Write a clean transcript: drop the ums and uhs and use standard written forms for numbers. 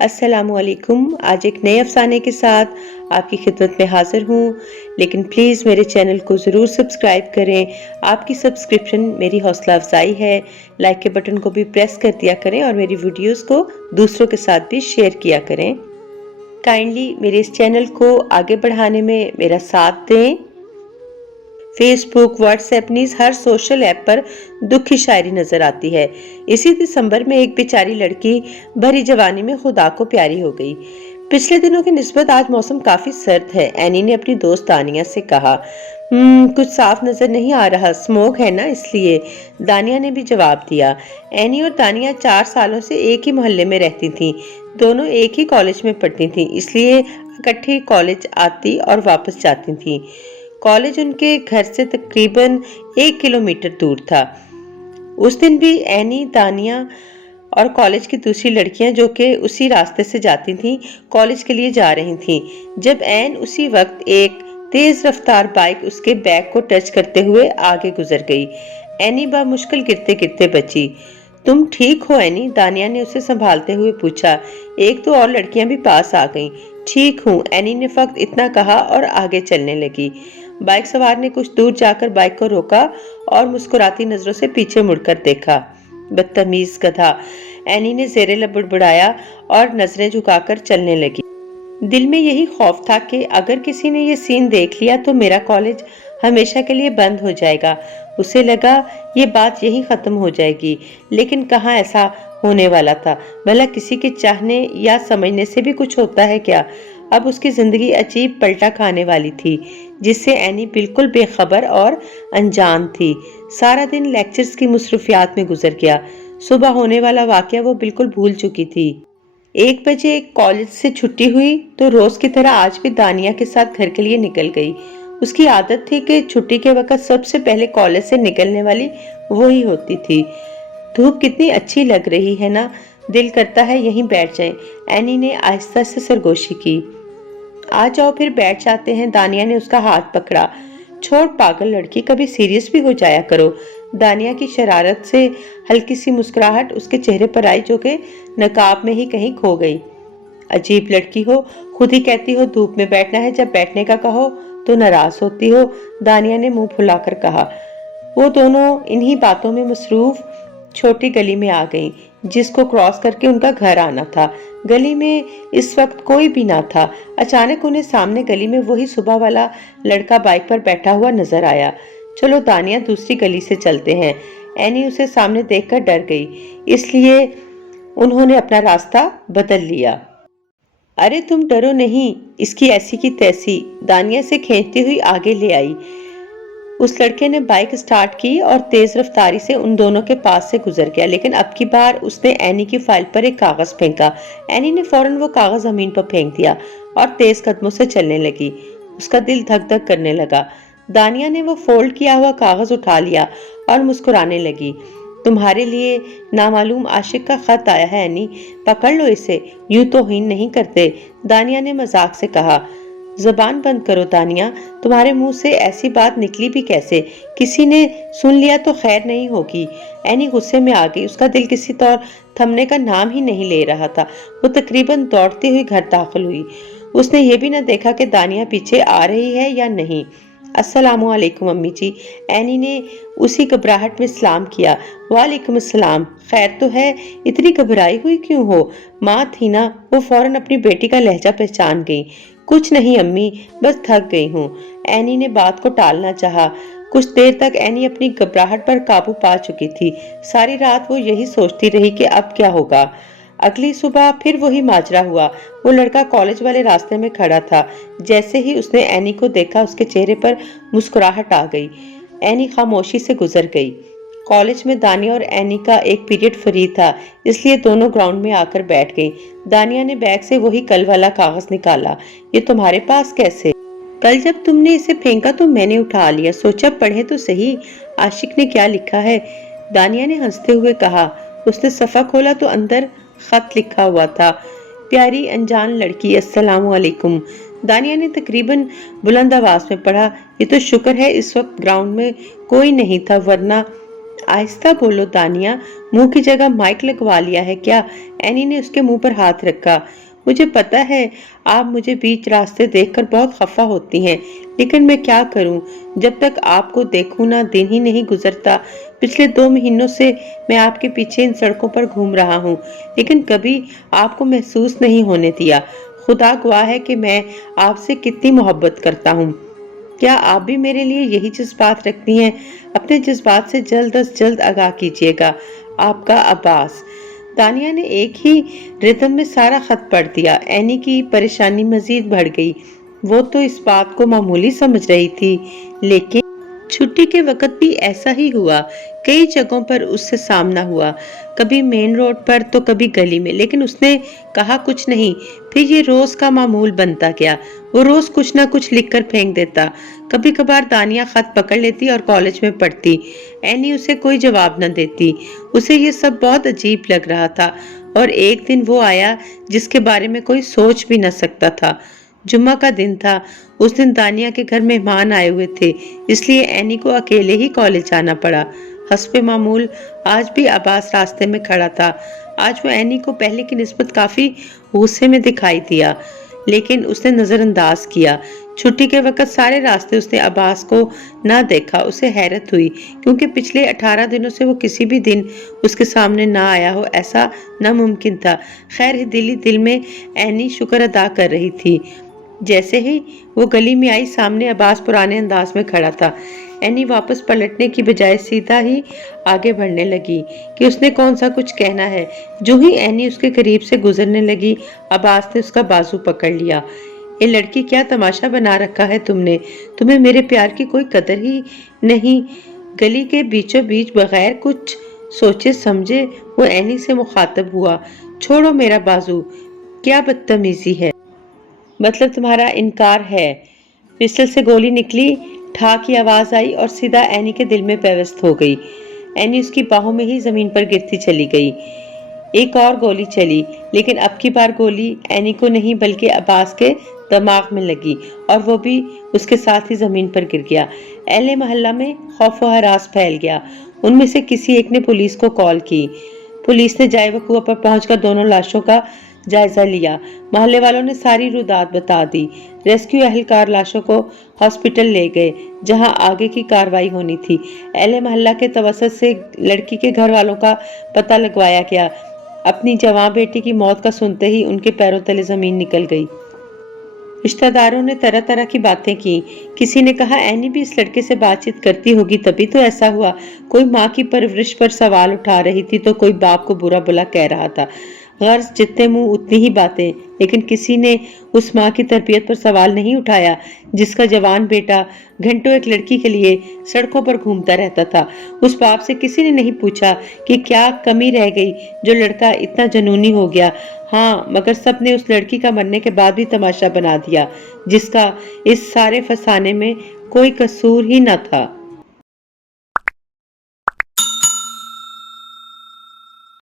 अस्सलाम वालेकुम। आज एक नए अफसाने के साथ आपकी खिदमत में हाजिर हूँ, लेकिन प्लीज़ मेरे चैनल को ज़रूर सब्सक्राइब करें। आपकी सब्सक्रिप्शन मेरी हौसला अफजाई है। लाइक के बटन को भी प्रेस कर दिया करें और मेरी वीडियोस को दूसरों के साथ भी शेयर किया करें। काइंडली मेरे इस चैनल को आगे बढ़ाने में मेरा साथ दें। फेसबुक, व्हाट्सएप नीज हर सोशल ऐप पर दुख की शायरी नजर आती है। इसी दिसंबर में एक बेचारी लड़की भरी जवानी में खुदा को प्यारी हो गई। पिछले दिनों की निस्बत आज मौसम काफी सर्द है। एनी ने अपनी दोस्त दानिया से कहा, कुछ साफ नजर नहीं आ रहा, स्मोक है ना इसलिए। दानिया ने भी जवाब दिया। एनी और दानिया 4 सालों से एक ही मोहल्ले में रहती थीं। दोनों एक ही कॉलेज में पढ़ती थीं, इसलिए इकट्ठी कॉलेज आती और वापस जाती थीं। कॉलेज उनके घर से तकरीबन 1 किलोमीटर दूर था। उस दिन भी एनी, दानिया और कॉलेज की दूसरी लड़कियां जो कि उसी रास्ते से जाती थीं, कॉलेज के लिए जा रही थीं, जब एन उसी वक्त एक तेज रफ्तार बाइक उसके बैग को टच करते हुए आगे गुजर गई। एनी मुश्किल गिरते गिरते बची। तुम ठीक हो एनी? दानिया ने उसे संभालते हुए पूछा। एक दो और लड़कियां भी पास आ गईं। ठीक हूँ, एनी ने फक्त इतना कहा और आगे चलने लगी। बाइक सवार ने कुछ दूर जाकर बाइक को रोका और मुस्कुराती नजरों से पीछे मुड़कर देखा। बदतमीज गधा, एनी ने ज़ेरे लब बुड़बुड़ाया और नजरें झुकाकर चलने लगी। दिल में यही खौफ था कि अगर किसी ने ये सीन देख लिया तो मेरा कॉलेज हमेशा के लिए बंद हो जाएगा। उसे लगा ये बात यही खत्म हो जाएगी, लेकिन कहाँ ऐसा होने वाला था। भला किसी के चाहने या समझने से भी कुछ होता है क्या? अब उसकी जिंदगी अजीब पलटा खाने वाली थी, जिससे एनी बिल्कुल बेखबर और अनजान थी। सारा दिन लेक्चर्स की मसरूफियात में गुजर गया। सुबह होने वाला वाकया वो बिल्कुल भूल चुकी थी। 1 बजे कॉलेज से छुट्टी हुई तो रोज की तरह आज भी दानिया के साथ घर के लिए निकल गई। उसकी आदत थी कि छुट्टी के वक्त सबसे पहले कॉलेज से निकलने वाली वही होती थी। धूप कितनी अच्छी लग रही है ना, दिल करता है यहीं बैठ जाएं। एनी ने आहिस्ता से सरगोशी की। आ जाओ फिर बैठ जाते हैं। दानिया ने उसका हाथ पकड़ा। छोड़ पागल लड़की, कभी सीरियस भी हो जाया करो। दानिया की शरारत से हल्की सी मुस्कुराहट उसके चेहरे पर आई, जो कि नकाब में ही कहीं खो गई। अजीब लड़की हो, खुद ही कहती हो धूप में बैठना है, जब बैठने का कहो तो नाराज होती हो। दानिया ने मुंह फुलाकर कहा। वो दोनों इन्हीं बातों में मसरूफ छोटी गली में आ गईं, जिसको क्रॉस करके उनका घर आना था। गली में इस वक्त कोई भी ना था। अचानक उन्हें सामने गली में वही सुबह वाला लड़का बाइक पर बैठा हुआ नजर आया। चलो दानिया, दूसरी गली से चलते हैं। एनी उसे सामने देखकर डर गई, इसलिए उन्होंने अपना रास्ता बदल लिया। अरे तुम डरो नहीं, इसकी ऐसी की तैसी, दानिया से खींचती हुई आगे ले आई। उस लड़के ने बाइक स्टार्ट की और तेज रफ्तारी से उन दोनों के पास से गुजर गया, लेकिन अब की बार उसने एनी की फाइल पर एक कागज फेंका। एनी ने फौरन वो कागज जमीन पर फेंक दिया और तेज कदमों से चलने लगी। उसका दिल धक धक करने लगा। दानिया ने वो फोल्ड किया हुआ कागज उठा लिया और मुस्कुराने लगी। तुम्हारे लिए नामालूम आशिक का खत आया है एनी, पकड़ लो इसे, यूं तो हीन नहीं करते। दानिया ने मजाक से कहा। जबान बंद करो दानिया, तुम्हारे मुंह से ऐसी बात निकली भी कैसे? किसी ने सुन लिया तो खैर नहीं होगी। एनी गुस्से में आ गई। उसका दिल किसी तौर थमने का नाम ही नहीं ले रहा था। वो तकरीबन दौड़ती हुई घर दाखिल हुई। उसने ये भी न देखा कि दानिया पीछे आ रही है या नहीं। अस्सलामु अलैकुम अम्मी जी, एनी ने उसी घबराहट में सलाम किया। वालेकुम अस्सलाम, खैर तो है, इतनी घबराई हुई क्यों हो? माँ थी ना? वो फौरन अपनी बेटी का लहजा पहचान गई। कुछ नहीं अम्मी, बस थक गई हूँ। एनी ने बात को टालना चाहा। कुछ देर तक एनी अपनी घबराहट पर काबू पा चुकी थी। सारी रात वो यही सोचती रही कि अब क्या होगा। अगली सुबह फिर वही माजरा हुआ। वो लड़का कॉलेज वाले रास्ते में खड़ा था। जैसे ही उसने एनी को देखा, उसके चेहरे पर मुस्कुराहट आ गई। एनी खामोशी से गुजर गई। कॉलेज में दानिया और एनी का एक पीरियड फ्री था, इसलिए दोनों ग्राउंड में आकर बैठ गई। दानिया ने बैग से वही कल वाला कागज निकाला। ये तुम्हारे पास कैसे? कल जब तुमने इसे फेंका तो मैंने उठा लिया, सोचा पढ़े तो सही आशिक ने क्या लिखा है। दानिया ने हंसते हुए कहा। उसने सफा खोला तो अंदर खत लिखा हुआ था। प्यारी अनजान लड़की, अस्सलामु अलैकुम। दानिया ने तकरीबन बुलंद आवाज में पढ़ा। ये तो शुक्र है इस वक्त ग्राउंड में कोई नहीं था, वरना आहिस्ता बोलो दानिया, मुंह की जगह माइक लगवा लिया है क्या? एनी ने उसके मुंह पर हाथ रखा। मुझे पता है आप मुझे बीच रास्ते देखकर बहुत खफा होती हैं, लेकिन मैं क्या करूं? जब तक आपको देखूं ना दिन ही नहीं गुजरता। पिछले 2 महीनों से मैं आपके पीछे इन सड़कों पर घूम रहा हूं, लेकिन कभी आपको महसूस नहीं होने दिया। खुदा गवाह है कि मैं आपसे कितनी मोहब्बत करता हूँ। क्या आप भी मेरे लिए यही जज्बात रखती हैं? अपने जज्बात से जल्द अज जल्द आगाह कीजिएगा। आपका अब्बास। तानिया ने एक ही रिदम में सारा खत पढ़ दिया। एनी की परेशानी मजीद बढ़ गई। वो तो इस बात को मामूली समझ रही थी, लेकिन छुट्टी के वक्त भी ऐसा ही हुआ। कई जगहों पर उससे सामना हुआ, कभी मेन रोड पर तो कभी गली में, लेकिन उसने कहा कुछ नहीं। फिर ये रोज का मामूल बनता गया। वो रोज कुछ ना कुछ लिखकर फेंक देता। कभी कभार दानिया खत पकड़ लेती और कॉलेज में पढ़ती। एनी उसे कोई जवाब न देती। उसे ये सब बहुत अजीब लग रहा था। और एक दिन वो आया जिसके बारे में कोई सोच भी न सकता था। जुम्मा का दिन था। उस दिन दानिया के घर मेहमान आए हुए थे, इसलिए एनी को अकेले ही कॉलेज जाना पड़ा। हस्बे मामूल आज भी अब्बास रास्ते में खड़ा था। आज वो एनी को पहले की निस्बत काफी गुस्से में दिखाई दिया, लेकिन उसने नजरअंदाज किया। छुट्टी के वक्त सारे रास्ते उसने अब्बास को ना देखा। उसे हैरत हुई, क्योंकि पिछले 18 दिनों से वो किसी भी दिन उसके सामने ना आया हो, ऐसा नामुमकिन था। खैर दिली दिल में एनी शुक्र अदा कर रही थी। जैसे ही वो गली में आई, सामने अब्बास पुराने अंदाज में खड़ा था। एनी वापस पलटने की बजाय सीधा ही आगे बढ़ने लगी कि उसने कौन सा कुछ कहना है। जो ही एनी उसके करीब से गुजरने लगी, अब्बास ने उसका बाजू पकड़ लिया। ये लड़की, क्या तमाशा बना रखा है तुमने? तुम्हें मेरे प्यार की कोई कदर ही नहीं। गली के बीचों बीच बगैर कुछ सोचे समझे वो एनी से मुखातब हुआ। छोड़ो मेरा बाजू, क्या बदतमीजी है। मतलब तुम्हारा इनकार है? पिस्टल से गोली निकली, ठा की आवाज आई और सीधा एनी के दिल में पेवस्त हो गई। एनी उसकी बाहों में ही जमीन पर गिरती चली गई। एक और गोली चली, लेकिन अब की बार गोली एनी को नहीं बल्कि अब्बास के दिमाग में लगी, और वो भी उसके साथ ही जमीन पर गिर गया। अहले मोहल्ला में खौफ व हरास फैल गया। उनमें से किसी एक ने पुलिस को कॉल की। पुलिस ने जाए वकूआ पर पहुंचकर दोनों लाशों का जायजा लिया। मोहल्ले वालों ने सारी रुदात बता दी। रेस्क्यू एहलकार लाशों को हॉस्पिटल ले गए, जहां आगे की कार्रवाई होनी थी। अहले मोहल्ला के तवसत से लड़की के घर वालों का पता लगवाया गया। अपनी जवान बेटी की मौत का सुनते ही उनके पैरों तले जमीन निकल गई। रिश्तेदारों ने तरह तरह की बातें की। किसी ने कहा एनी भी इस लड़के से बातचीत करती होगी, तभी तो ऐसा हुआ। कोई माँ की परवरिश पर सवाल उठा रही थी, तो कोई बाप को बुरा भला कह रहा था। गर्ज जितने मुंह उतनी ही बातें, लेकिन किसी ने उस माँ की तरबियत पर सवाल नहीं उठाया जिसका जवान बेटा घंटों एक लड़की के लिए सड़कों पर घूमता रहता था। उस बाप से किसी ने नहीं पूछा कि क्या कमी रह गई जो लड़का इतना जनूनी हो गया। हाँ, मगर सब ने उस लड़की का मरने के बाद भी तमाशा बना दिया, जिसका इस सारे फसाने में कोई कसूर ही न था।